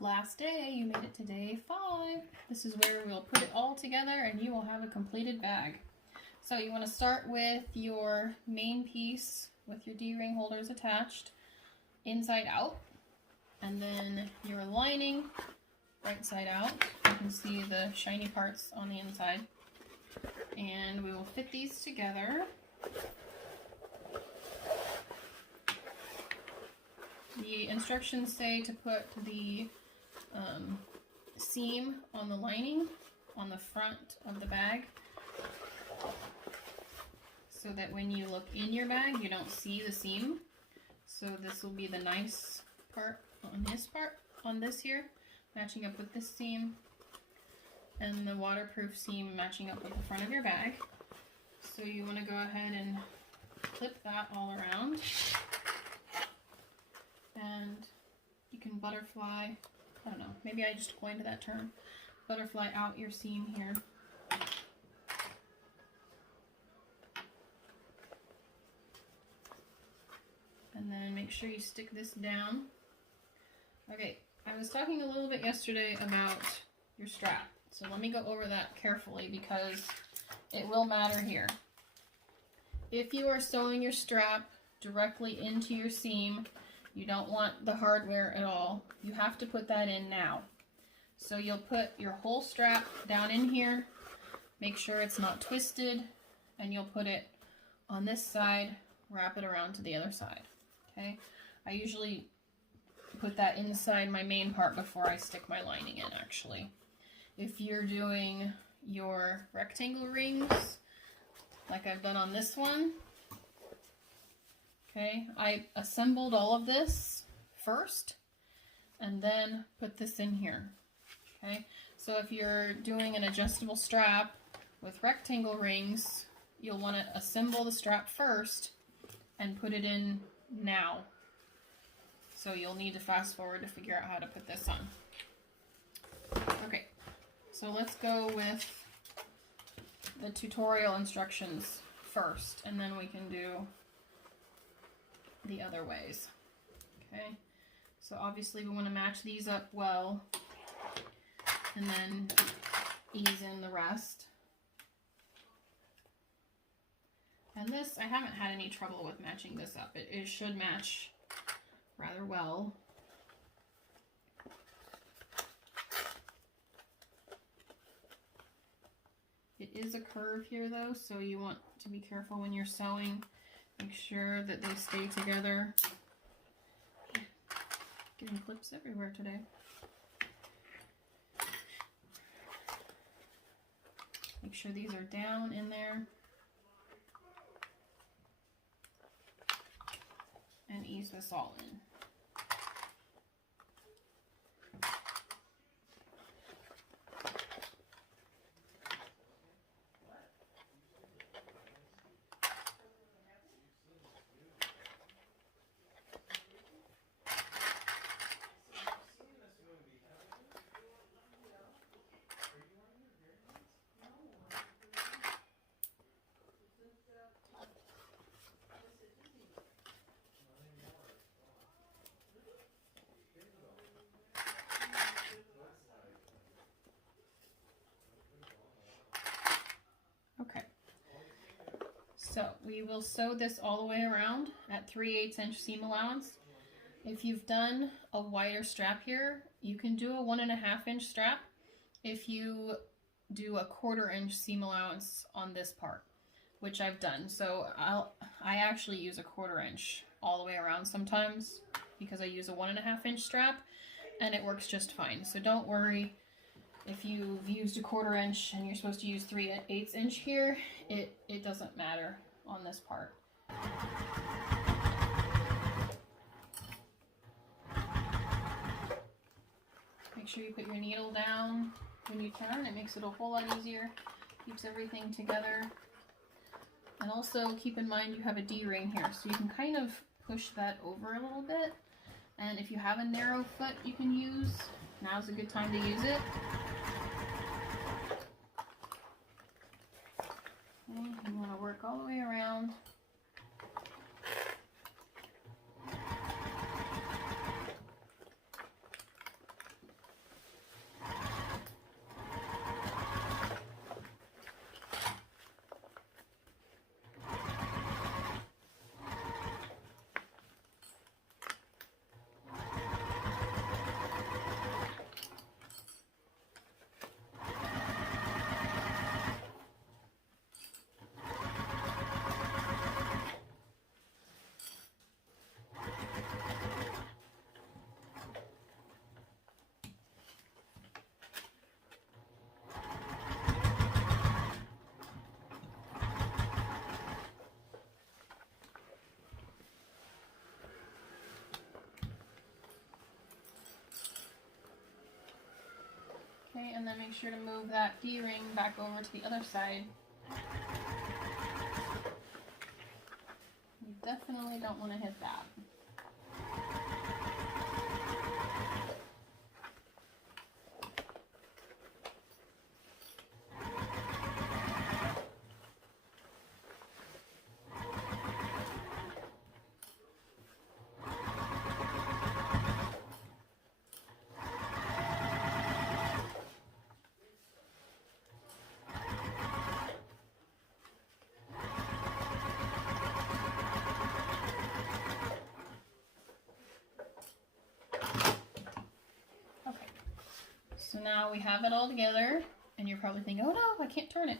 Last day, you made it to day 5. This is where we'll put it all together and you will have a completed bag. So you want to start with your main piece with your D-ring holders attached inside out, and then your lining right side out. You can see the shiny parts on the inside, and we will fit these together. The instructions say to put the seam on the lining on the front of the bag, so that when you look in your bag you don't see the seam. So this will be the nice part on this here, matching up with this seam, and the waterproof seam matching up with the front of your bag. So you want to go ahead and clip that all around, and you can butterfly, I don't know, maybe I just coined that term, butterfly out your seam here. And then make sure you stick this down. Okay, I was talking a little bit yesterday about your strap, so let me go over that carefully because it will matter here. If you are sewing your strap directly into your seam, you don't want the hardware at all. You have to put that in now. So you'll put your whole strap down in here, make sure it's not twisted, and you'll put it on this side, wrap it around to the other side. Okay, I usually put that inside my main part before I stick my lining in, actually. If you're doing your rectangle rings, like I've done on this one, okay, I assembled all of this first and then put this in here. Okay, so if you're doing an adjustable strap with rectangle rings, you'll want to assemble the strap first and put it in now. So you'll need to fast forward to figure out how to put this on. Okay, so let's go with the tutorial instructions first, and then we can do the other ways. Okay, so obviously we want to match these up well and then ease in the rest. And this, I haven't had any trouble with matching this up. It should match rather well. It is a curve here though, so you want to be careful when you're sewing. Make sure that they stay together. Getting clips everywhere today. Make sure these are down in there. And ease this all in. Okay, so we will sew this all the way around at 3/8 inch seam allowance. If you've done a wider strap here, you can do a 1.5 inch strap if you do a 1/4 inch seam allowance on this part, which I've done. So I actually use a 1/4 inch all the way around sometimes because I use a 1.5 inch strap and it works just fine. So don't worry. If you've used a 1/4 inch and you're supposed to use 3/8 inch here, it doesn't matter on this part. Make sure you put your needle down when you turn. It makes it a whole lot easier. Keeps everything together. And also keep in mind you have a D-ring here, so you can kind of push that over a little bit. And if you have a narrow foot you can use, now's a good time to use it. Okay, you want to work all the way around. Okay, and then make sure to move that D-ring back over to the other side. You definitely don't want to hit that. So now we have it all together, and you're probably thinking, oh no, I can't turn it.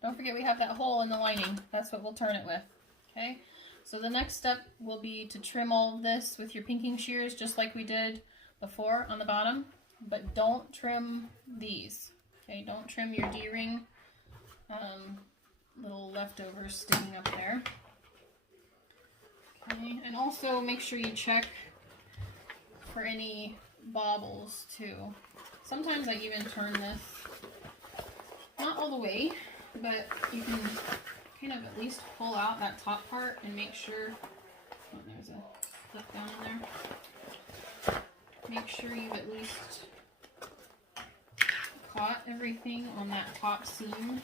Don't forget we have that hole in the lining. That's what we'll turn it with, okay? So the next step will be to trim all of this with your pinking shears, just like we did before on the bottom, but don't trim these, okay? Don't trim your D-ring, little leftovers sticking up there. Okay, and also make sure you check for any bobbles too. Sometimes I even turn this, not all the way, but you can kind of at least pull out that top part and make sure, oh, there's a clip down in there. Make sure you've at least caught everything on that top seam,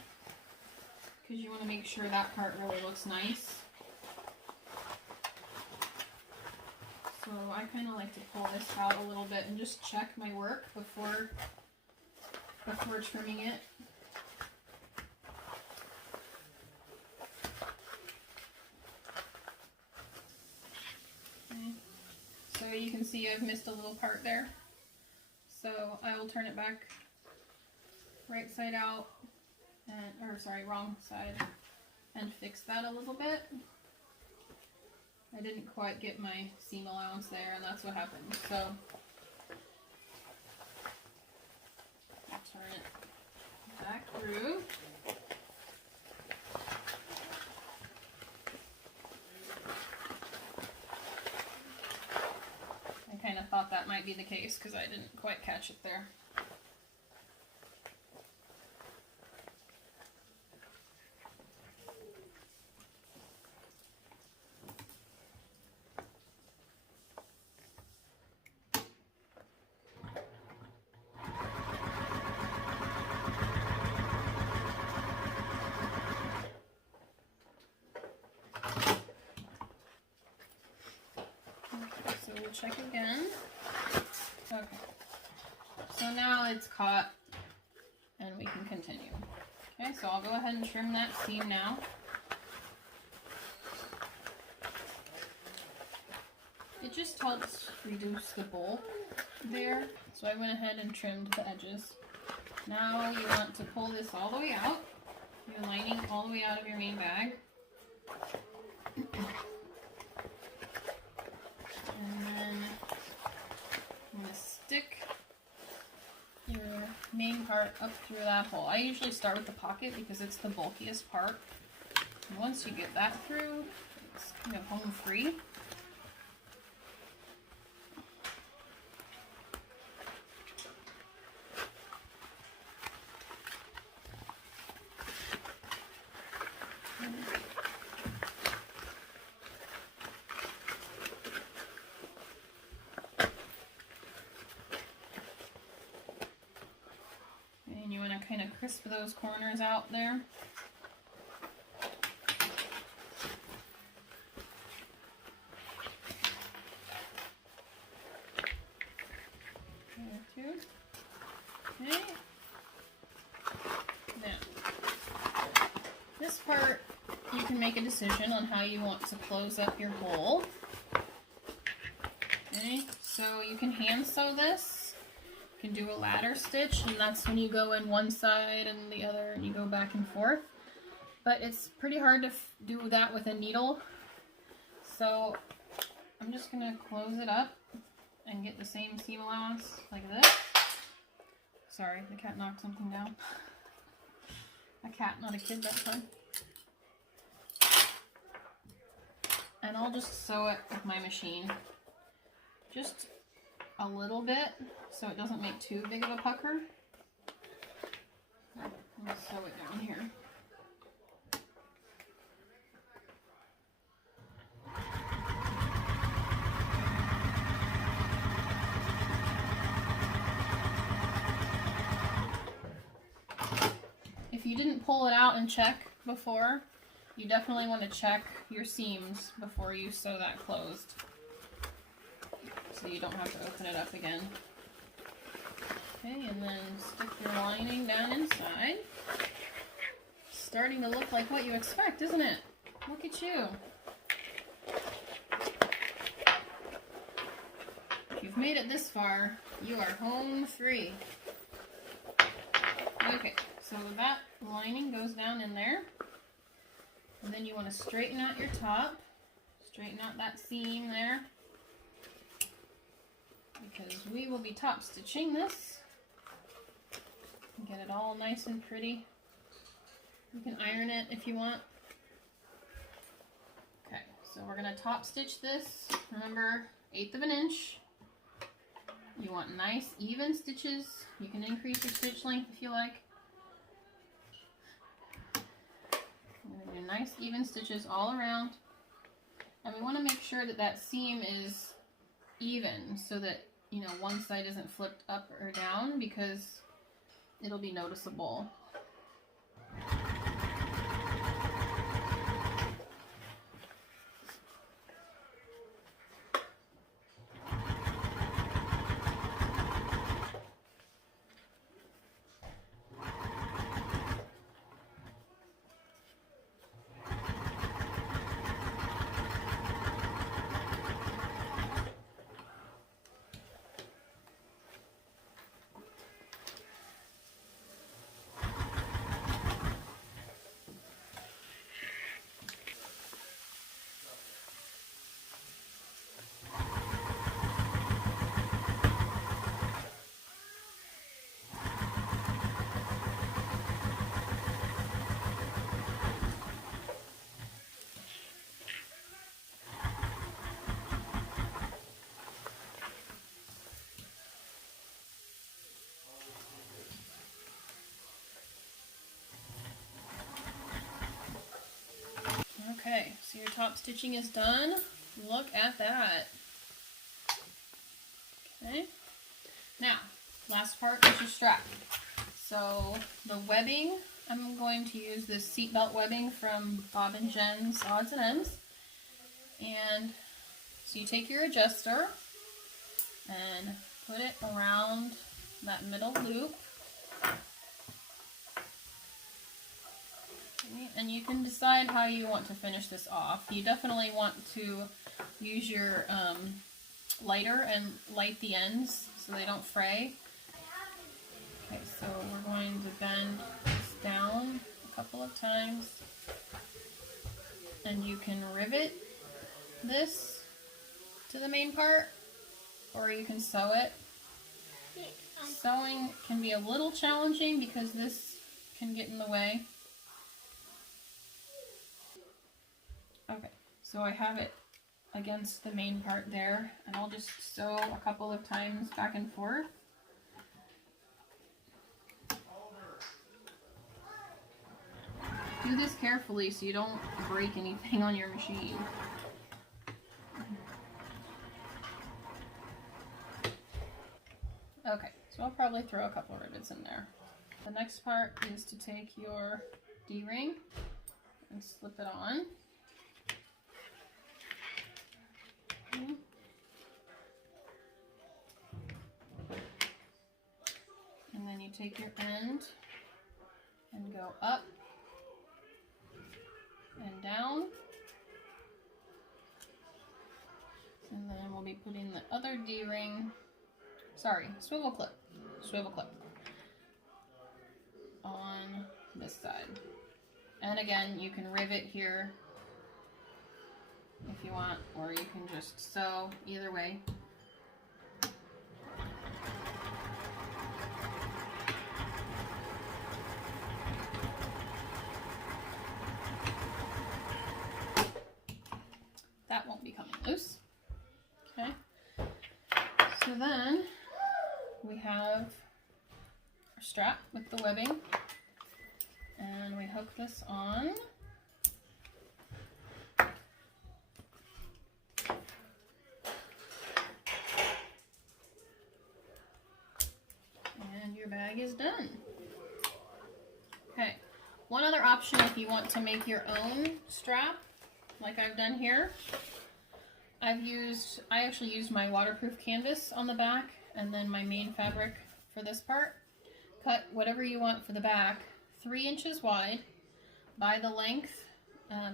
because you want to make sure that part really looks nice. So I kind of like to pull this out a little bit and just check my work before trimming it. Okay. So you can see I've missed a little part there. So I will turn it back right side out, and, or sorry, wrong side, and fix that a little bit. I didn't quite get my seam allowance there, and that's what happened. So I'll turn it back through. I kind of thought that might be the case because I didn't quite catch it there. So we'll check again. Okay. So now it's caught and we can continue. Okay, so I'll go ahead and trim that seam now. It just helps reduce the bulk there. So I went ahead and trimmed the edges. Now you want to pull this all the way out. Your lining all the way out of your main bag. And then I'm going to stick your main part up through that hole. I usually start with the pocket because it's the bulkiest part. And once you get that through, it's kind of home free. And you want to kind of crisp those corners out there. There too. Okay. Now, this part you can make a decision on how you want to close up your hole. Okay, so you can hand sew this. You can do a ladder stitch, and that's when you go in one side and the other and you go back and forth. But it's pretty hard to do that with a needle. So I'm just going to close it up and get the same seam allowance like this. Sorry, the cat knocked something down. A cat, not a kid that time. And I'll just sew it with my machine. Just a little bit, so it doesn't make too big of a pucker. I'll sew it down here. If you didn't pull it out and check before, you definitely want to check your seams before you sew that closed, so you don't have to open it up again. Okay, and then stick your lining down inside. Starting to look like what you expect, isn't it? Look at you. If you've made it this far, you are home free. Okay, so that lining goes down in there. And then you want to straighten out your top. Straighten out that seam there, because we will be top stitching this. Get it all nice and pretty. You can iron it if you want. Okay, so we're going to top stitch this. Remember, 1/8 of an inch. You want nice even stitches. You can increase your stitch length if you like. I'm going to do nice even stitches all around. And we want to make sure that that seam is even, so that, you know, one side isn't flipped up or down, because it'll be noticeable. Okay, so your top stitching is done. Look at that. Okay. Now, last part is your strap. So the webbing, I'm going to use this seatbelt webbing from Bob and Jen's Odds and Ends. And so you take your adjuster and put it around that middle loop. And you can decide how you want to finish this off. You definitely want to use your lighter and light the ends so they don't fray. Okay, so we're going to bend this down a couple of times. And you can rivet this to the main part, or you can sew it. Sewing can be a little challenging because this can get in the way. Okay, so I have it against the main part there, and I'll just sew a couple of times back and forth. Do this carefully so you don't break anything on your machine. Okay, so I'll probably throw a couple of rivets in there. The next part is to take your D-ring and slip it on. And then you take your end and go up and down. And then we'll be putting the other D-ring, swivel clip on this side. And again, you can rivet here if you want, or you can just sew, either way. That won't be coming loose. Okay. So then we have our strap with the webbing. And we hook this on. And your bag is done. Okay, one other option if you want to make your own strap, like I've done here. I actually used my waterproof canvas on the back and then my main fabric for this part. Cut whatever you want for the back, 3 inches wide by the length.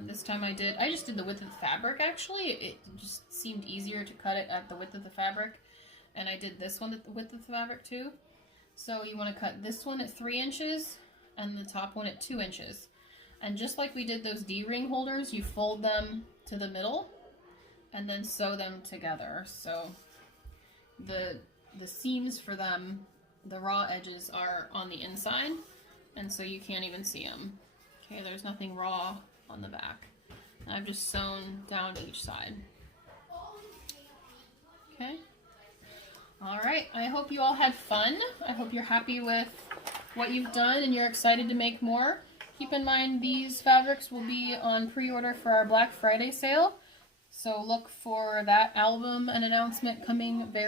This time I just did the width of the fabric actually. It just seemed easier to cut it at the width of the fabric. And I did this one at the width of the fabric too. So you want to cut this one at 3 inches and the top one at 2 inches. And just like we did those D-ring holders, you fold them to the middle and then sew them together. So the seams for them, the raw edges are on the inside, and so you can't even see them. Okay, there's nothing raw on the back. I've just sewn down each side. Okay. All right, I hope you all had fun. I hope you're happy with what you've done and you're excited to make more. Keep in mind these fabrics will be on pre-order for our Black Friday sale. So look for that album and announcement coming very